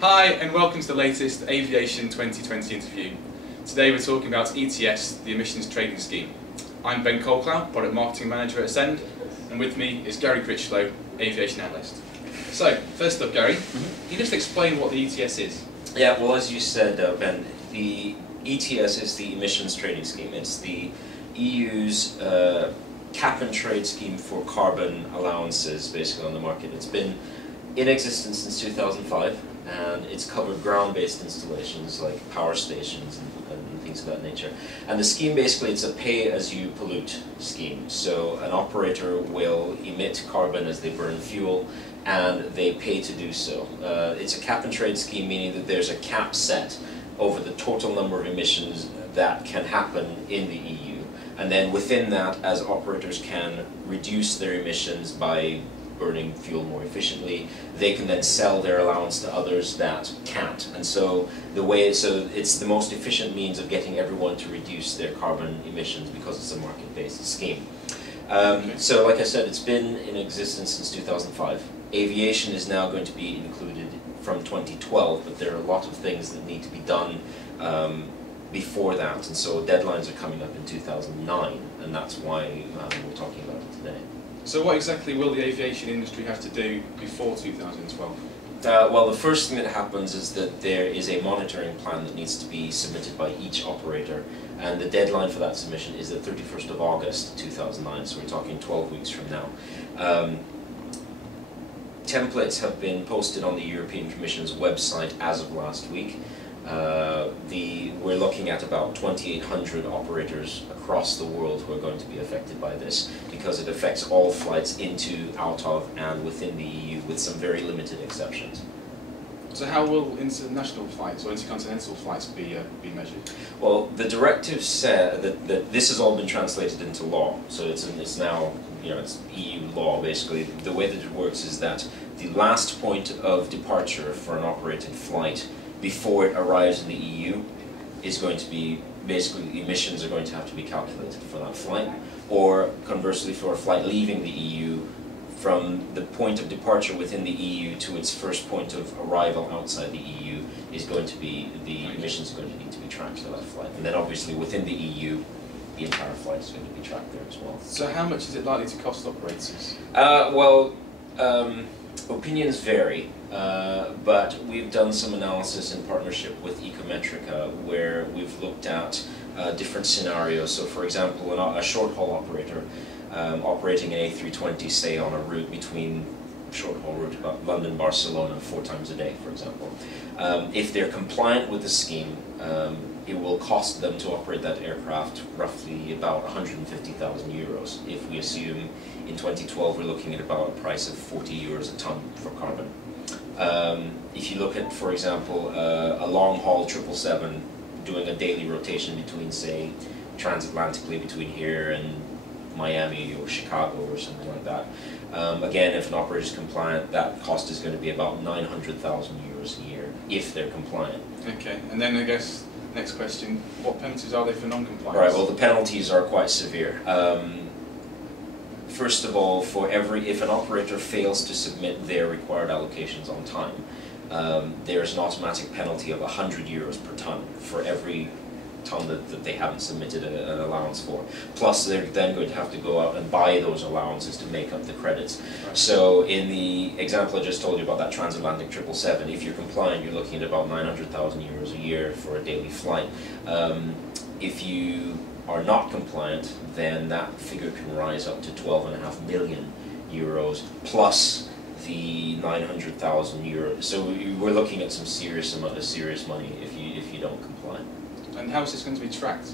Hi and welcome to the latest Aviation 2020 interview. Today we're talking about ETS, the Emissions Trading Scheme. I'm Ben Colclough, Product Marketing Manager at Ascend, and with me is Gary Critchlow, Aviation Analyst. So, first up Gary, can you just explain what the ETS is? Yeah, well as you said Ben, the ETS is the Emissions Trading Scheme. It's the EU's cap and trade scheme for carbon allowances basically on the market. It's been in existence since 2005 and it's covered ground-based installations like power stations and things of that nature. And the scheme basically, it's a pay-as-you-pollute scheme. So an operator will emit carbon as they burn fuel and they pay to do so. It's a cap and trade scheme, meaning that there's a cap set over the total number of emissions that can happen in the EU. And then within that, as operators can reduce their emissions by burning fuel more efficiently, they can then sell their allowance to others that can't. And so it's the most efficient means of getting everyone to reduce their carbon emissions because it's a market-based scheme. So like I said, it's been in existence since 2005. Aviation is now going to be included from 2012, but there are a lot of things that need to be done before that, and so deadlines are coming up in 2009, and that's why we're talking about it today. So what exactly will the aviation industry have to do before 2012? Well, the first thing that happens is that there is a monitoring plan that needs to be submitted by each operator, and the deadline for that submission is the 31st of August 2009, so we're talking 12 weeks from now. Templates have been posted on the European Commission's website as of last week. We're looking at about 2,800 operators across the world who are going to be affected by this, because it affects all flights into, out of, and within the EU, with some very limited exceptions. So how will international flights or intercontinental flights be measured? Well, the directive said that this has all been translated into law, so it's now, it's EU law basically. The way that it works is that the last point of departure for an operated flight before it arrives in the EU is going to be, basically the emissions are going to have to be calculated for that flight, or conversely for a flight leaving the EU, from the point of departure within the EU to its first point of arrival outside the EU is going to be, the emissions are going to need to be tracked for that flight. And then obviously within the EU, the entire flight is going to be tracked there as well. So how much is it likely to cost operators? Opinions vary, but we've done some analysis in partnership with Ecometrica where we've looked at different scenarios. So for example, a short-haul operator operating an A320, say on a route between, short-haul route about London-Barcelona 4 times a day, for example. If they're compliant with the scheme, it will cost them to operate that aircraft roughly about 150,000 euros. If we assume in 2012 we're looking at about a price of 40 euros a ton for carbon. If you look at, for example, a long-haul 777 doing a daily rotation between, say, transatlantically between here and Miami or Chicago or something like that, again, if an operator is compliant, that cost is going to be about 900,000 euros a year, if they're compliant. Okay, and then I guess next question, what penalties are there for non-compliance? Right, well the penalties are quite severe. First of all, if an operator fails to submit their required allocations on time, there's an automatic penalty of 100 euros per ton for every ton that they haven't submitted an allowance for. Plus they're then going to have to go out and buy those allowances to make up the credits. Right. So in the example I just told you about that transatlantic 777, if you're compliant, you're looking at about 900,000 euros a year for a daily flight. If you are not compliant, then that figure can rise up to 12.5 million euros plus the 900,000 euros. So we're looking at some serious money if you don't comply. And how is this going to be tracked?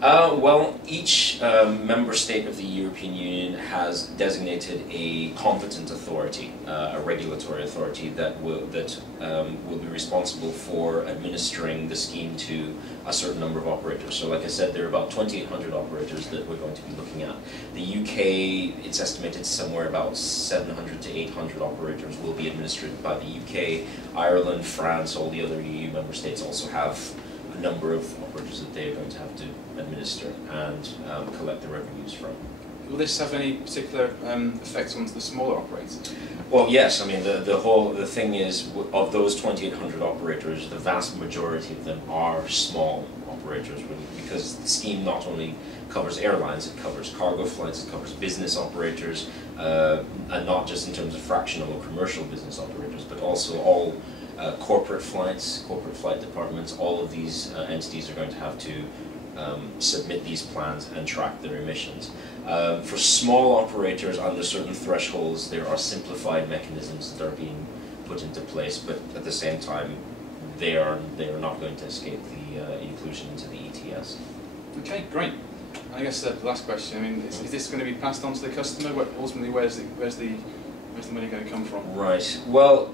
Well, each member state of the European Union has designated a competent authority, a regulatory authority that will be responsible for administering the scheme to a certain number of operators. So like I said, there are about 2,800 operators that we're going to be looking at. The UK, it's estimated somewhere about 700 to 800 operators will be administered by the UK. Ireland, France, all the other EU member states also have a number of operators that they're going to have to administer and collect the revenues from. Will this have any particular effects on the smaller operators? Well, yes. I mean, the thing is, of those 2,800 operators, the vast majority of them are small operators, because the scheme not only covers airlines, it covers cargo flights, it covers business operators, and not just in terms of fractional or commercial business operators, but also all corporate flights, corporate flight departments. All of these entities are going to have to submit these plans and track their emissions. For small operators under certain thresholds, there are simplified mechanisms that are being put into place, but at the same time, they are not going to escape the inclusion into the ETS. Okay, great. I guess the last question. I mean, is this going to be passed on to the customer? Ultimately, where's the money going to come from? Right. Well,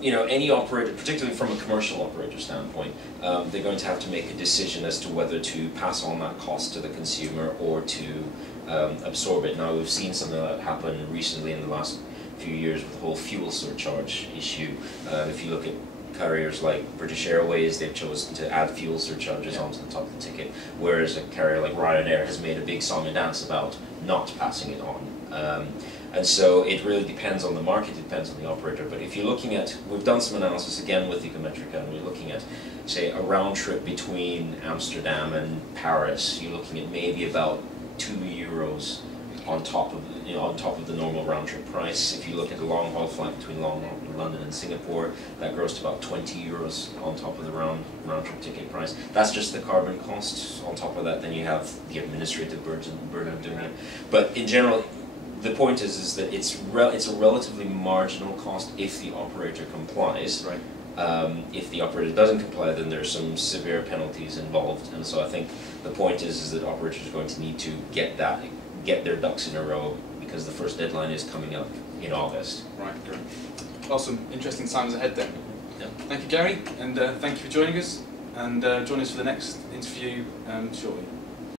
you know, any operator, particularly from a commercial operator standpoint, they're going to have to make a decision as to whether to pass on that cost to the consumer or to absorb it. Now, we've seen something like that happen recently in the last few years with the whole fuel surcharge issue. If you look at carriers like British Airways, they've chosen to add fuel surcharges onto the top of the ticket, whereas a carrier like Ryanair has made a big song and dance about not passing it on. And so it really depends on the market, it depends on the operator. But if you're looking at, we've done some analysis again with Ecometrica, and we're looking at, say, a round trip between Amsterdam and Paris, you're looking at maybe about €2 on top of the normal round trip price. If you look at a long haul flight between London and Singapore, that grows to about €20 on top of the round trip ticket price. That's just the carbon cost. On top of that, then you have the administrative burden of doing it. But in general, the point is that it's a relatively marginal cost if the operator complies. Right. If the operator doesn't comply, then there's some severe penalties involved. And so I think the point is that operators are going to need to get their ducks in a row, because the first deadline is coming up in August. Right, great. Awesome, interesting times ahead then. Yeah. Thank you, Gary, and thank you for joining us, and join us for the next interview shortly.